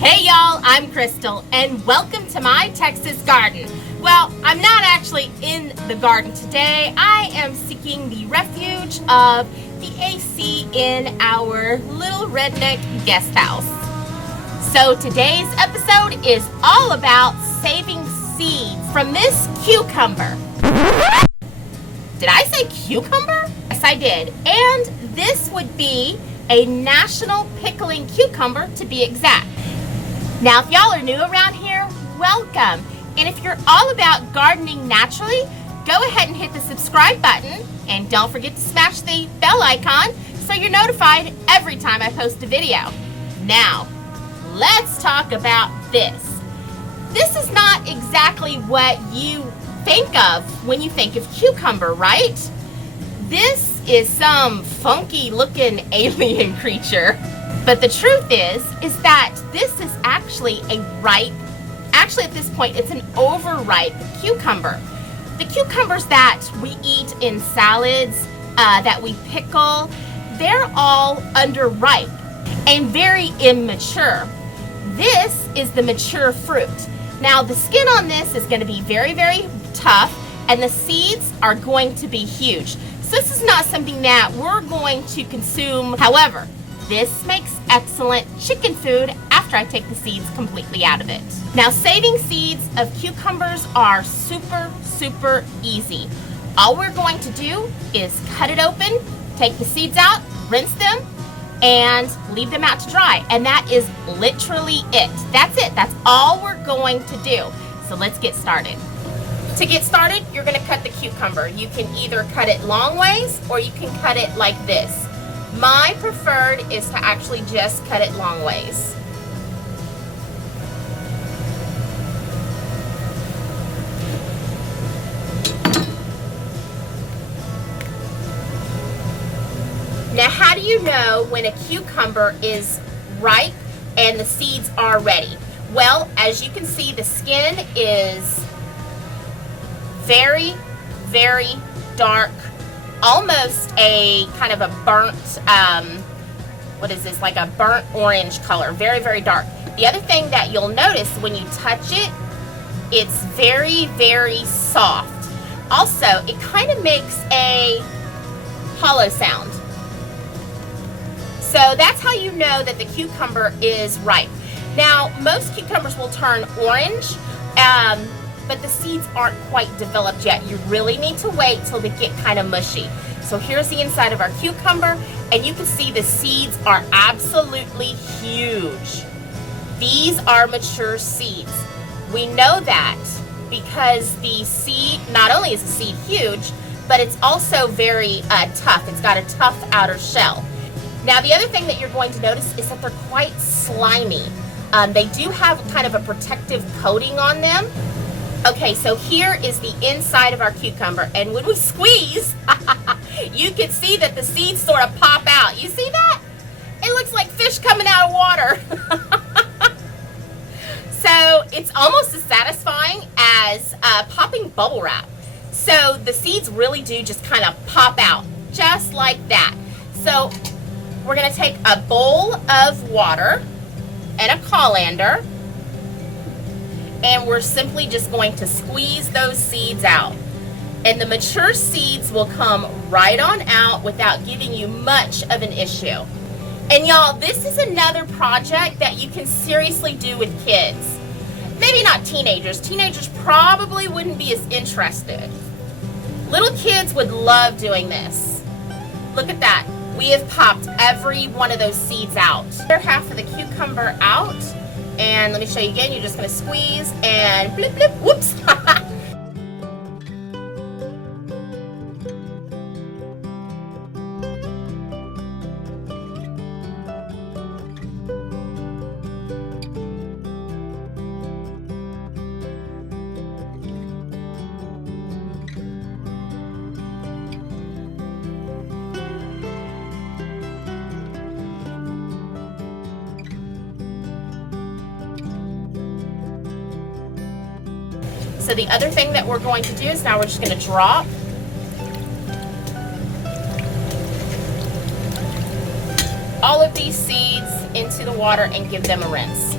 Hey y'all, I'm Krystal and welcome to my Texas garden. Well, I'm not actually in the garden today. I am seeking the refuge of the AC in our little redneck guest house. So today's episode is all about saving seeds from this cucumber. Did I say cucumber? Yes, I did. And this would be a national pickling cucumber to be exact. Now, if y'all are new around here, welcome. And if you're all about gardening naturally, go ahead and hit the subscribe button. And don't forget to smash the bell icon so you're notified every time I post a video. Now, let's talk about this. This is not exactly what you think of when you think of cucumber, right? This is some funky looking alien creature. But the truth is that this is actually at this point, it's an overripe cucumber. The cucumbers that we eat in salads, that we pickle, they're all underripe and very immature. This is the mature fruit. Now, the skin on this is going to be very, very tough, and the seeds are going to be huge. So this is not something that we're going to consume. However, this makes excellent chicken food after I take the seeds completely out of it. Now, saving seeds of cucumbers are super, super easy. All we're going to do is cut it open, take the seeds out, rinse them, and leave them out to dry. And that is literally it. That's it. That's all we're going to do. So let's get started. To get started, you're going to cut the cucumber. You can either cut it long ways or you can cut it like this. My preferred is to actually just cut it long ways. Now, how do you know when a cucumber is ripe and the seeds are ready? Well, as you can see, the skin is very, very dark, almost a kind of a burnt, what is this, like a burnt orange color, very, very dark. The other thing that you'll notice when you touch it, it's very, very soft. Also, it kind of makes a hollow sound. So that's how you know that the cucumber is ripe. Now, most cucumbers will turn orange, but the seeds aren't quite developed yet. You really need to wait till they get kind of mushy. So here's the inside of our cucumber, and you can see the seeds are absolutely huge. These are mature seeds. We know that because the seed, not only is the seed huge, but it's also very tough. It's got a tough outer shell. Now, the other thing that you're going to notice is that they're quite slimy. They do have kind of a protective coating on them. Okay, so here is the inside of our cucumber, and when we squeeze, you can see that the seeds sort of pop out. You see that? It looks like fish coming out of water. So it's almost as satisfying as popping bubble wrap. So the seeds really do just kind of pop out, just like that. So we're going to take a bowl of water and a colander, and we're simply just going to squeeze those seeds out. And the mature seeds will come right on out without giving you much of an issue. And y'all, this is another project that you can seriously do with kids. Maybe not teenagers. Teenagers probably wouldn't be as interested. Little kids would love doing this. Look at that. We have popped every one of those seeds out. Other half of the cucumber out. And let me show you again. You're just going to squeeze and blip, blip, whoops. So the other thing that we're going to do is now we're just going to drop all of these seeds into the water and give them a rinse.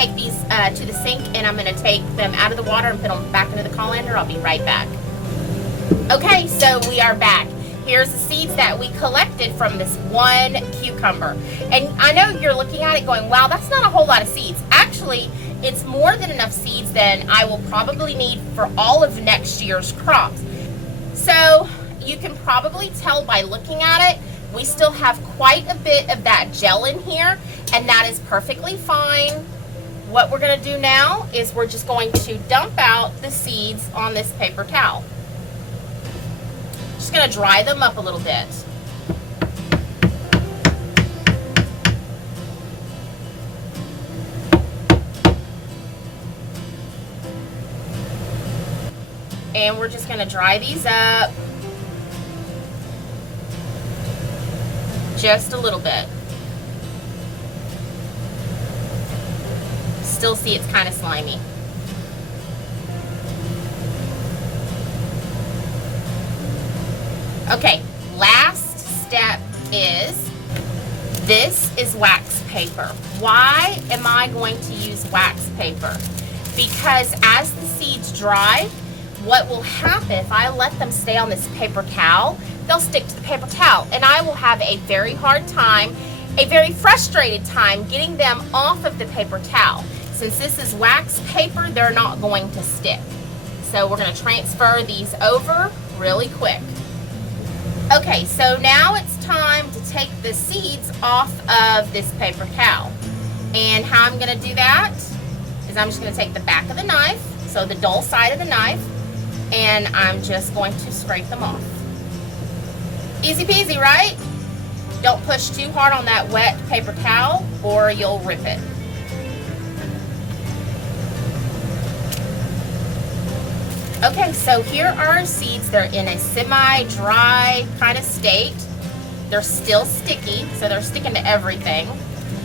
take these to the sink, and I'm going to take them out of the water and put them back into the colander. I'll be right back. Okay, so we are back. Here's the seeds that we collected from this one cucumber. And I know you're looking at it going, wow, that's not a whole lot of seeds. Actually, it's more than enough seeds than I will probably need for all of next year's crops. So you can probably tell by looking at it, we still have quite a bit of that gel in here, and that is perfectly fine. What we're going to do now is we're just going to dump out the seeds on this paper towel. Just going to dry them up a little bit. And we're just going to dry these up just a little bit. Still see it's kind of slimy. Okay, last step is, this is wax paper. Why am I going to use wax paper? Because as the seeds dry, what will happen if I let them stay on this paper towel, they'll stick to the paper towel, and I will have a very hard time, a very frustrated time getting them off of the paper towel. Since this is wax paper, they're not going to stick. So we're going to transfer these over really quick. Okay, so now it's time to take the seeds off of this paper towel. And how I'm going to do that is I'm just going to take the back of the knife, so the dull side of the knife, and I'm just going to scrape them off. Easy peasy, right? Don't push too hard on that wet paper towel or you'll rip it. Okay, so here are our seeds. They're in a semi-dry kind of state. They're still sticky, so they're sticking to everything.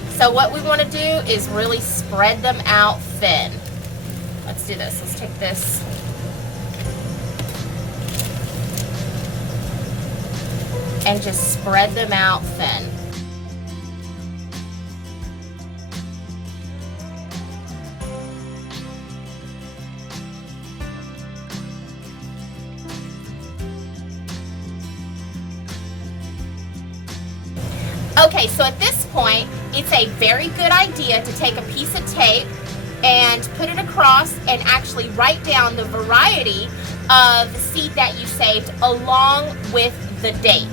So what we want to do is really spread them out thin. Let's do this. Let's take this. And just spread them out thin. Okay, so at this point, it's a very good idea to take a piece of tape and put it across and actually write down the variety of the seed that you saved along with the date.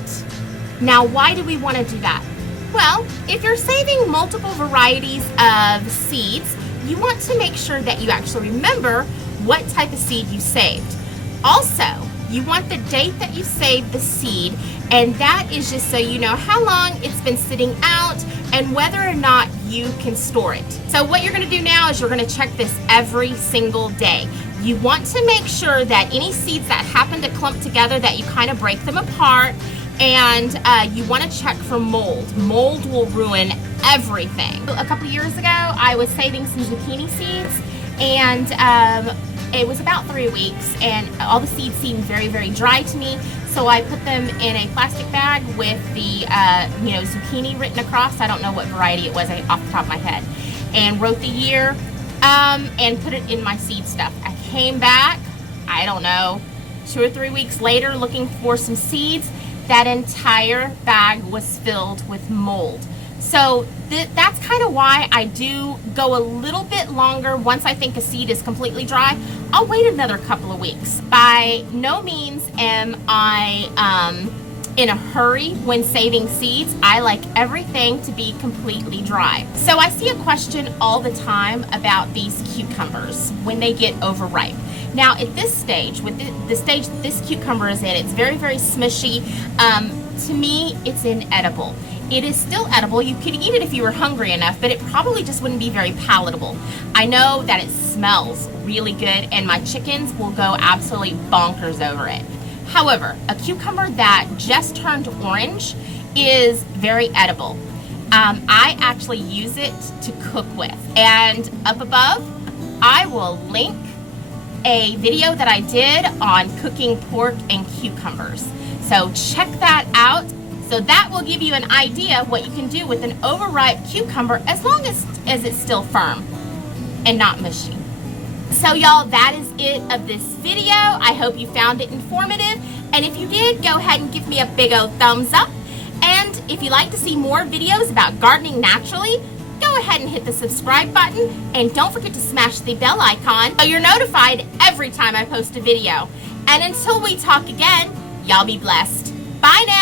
Now, why do we want to do that? Well, if you're saving multiple varieties of seeds, you want to make sure that you actually remember what type of seed you saved. Also, you want the date that you saved the seed, and that is just so you know how long it's been sitting out and whether or not you can store it. So what you're going to do now is you're going to check this every single day. You want to make sure that any seeds that happen to clump together, that you kind of break them apart, and you want to check for mold. Mold will ruin everything. A couple years ago, I was saving some zucchini seeds, and it was about 3 weeks, and all the seeds seemed very, very dry to me. So I put them in a plastic bag with the zucchini written across. I don't know what variety it was off the top of my head, and wrote the year and put it in my seed stuff. I came back, I don't know, 2 or 3 weeks later looking for some seeds. That entire bag was filled with mold. So that's kind of why I do go a little bit longer. Once I think a seed is completely dry, I'll wait another couple of weeks. By no means am I in a hurry when saving seeds. I like everything to be completely dry. So I see a question all the time about these cucumbers when they get overripe. Now at this stage, with the stage that this cucumber is in, it's very, very smushy. To me, it's inedible. It is still edible. You could eat it if you were hungry enough, but it probably just wouldn't be very palatable. I know that it smells really good, and my chickens will go absolutely bonkers over it. However, a cucumber that just turned orange is very edible. I actually use it to cook with. And up above, I will link a video that I did on cooking pork and cucumbers. So check that out. So that will give you an idea of what you can do with an overripe cucumber as long as it's still firm. and not mushy. So y'all, that is it of this video. I hope you found it informative. And if you did, go ahead and give me a big old thumbs up. And if you'd like to see more videos about gardening naturally, go ahead and hit the subscribe button. And don't forget to smash the bell icon so you're notified every time I post a video. And until we talk again, y'all be blessed. Bye now.